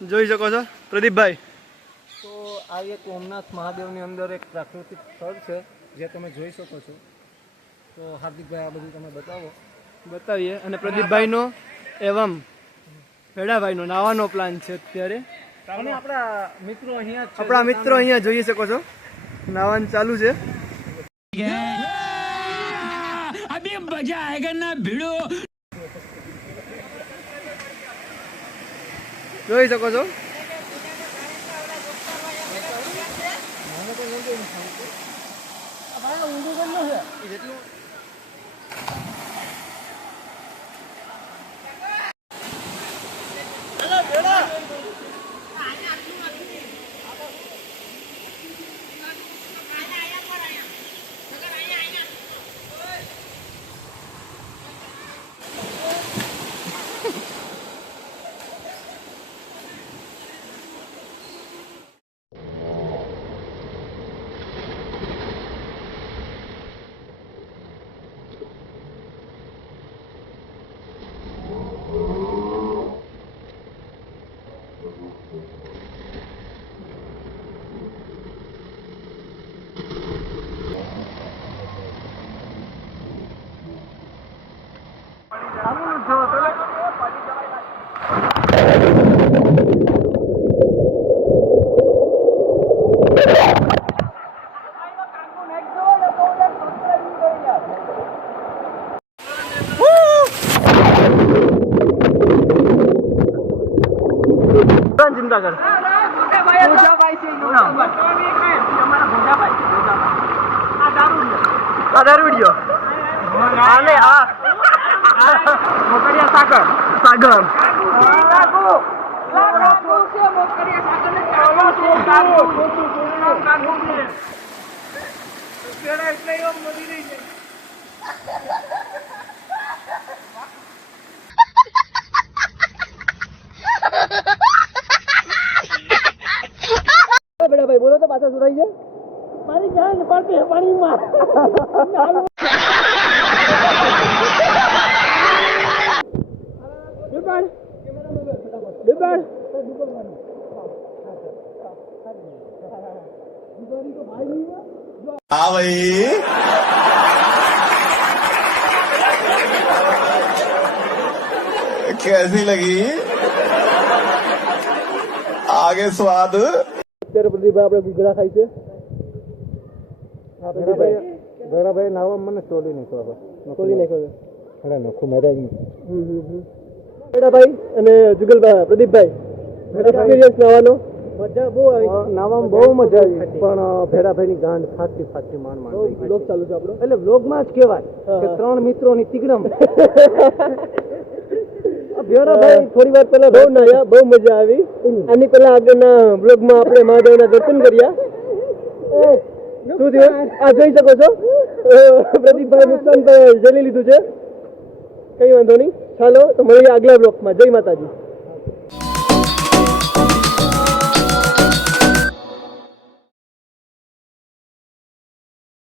જોઈ શકો છો પ્રદીપભાઈ. તો આ એક ઓમનાથ મહાદેવની અંદર એક પ્રાકૃતિક સ્થળ છે જે તમે જોઈ શકો છો. તો હાર્દિકભાઈ આ બધું તમે બતાવીએ. અને પ્રદીપભાઈનો એવમ ભેડાભાઈનો નાવાનો પ્લાન છે અત્યારે. અને આપણા મિત્રો અહીંયા જોઈ શકો છો નાવાનું ચાલુ છે. अभी मजा आएगा ना भिड़ो. જોઈ શકો છો. ચિંતા કર દારૂડિયો સાગર ભાઈ બોલો તો પાછા સુરાઈ જાય. મારી જાન પડતી પાણીમાં. हाँ भाई कैसी लगी आगे स्वाद. અત્યારે પ્રદીપભાઈ આપણે ગુગરા ખાય છે. ભેડાભાઈ નાવા મને ચોલી નાખ્યો ભેડાભાઈ અને જુગલભાઈ પ્રદીપભાઈ એક્સપિરિયન્સ નાવાનો મજા બહુ આવી. નાવામાં બહુ મજા આવી પણ ભેડાભાઈની ગાંઠ ફાટતી માંડ બ્લોગ ચાલુ છે આપણો. એટલે વ્લોગમાં જ કહેવાય કે 3 મિત્રોની તિગડમ. ભેડાભાઈ થોડી વાર પહેલા બહુ નાયા, બહુ મજા આવી. આની પહેલા આગળના બ્લોગમાં આપણે મહાદેવના દર્શન કર્યા. શું થયું આ જોઈ શકો છો. પ્રદીપભાઈ નુકસાન તો જલી લીધું છે. કઈ વાંધો નહીં, ચાલો તો મળીએ આગલા બ્લોગમાં. જય માતાજી.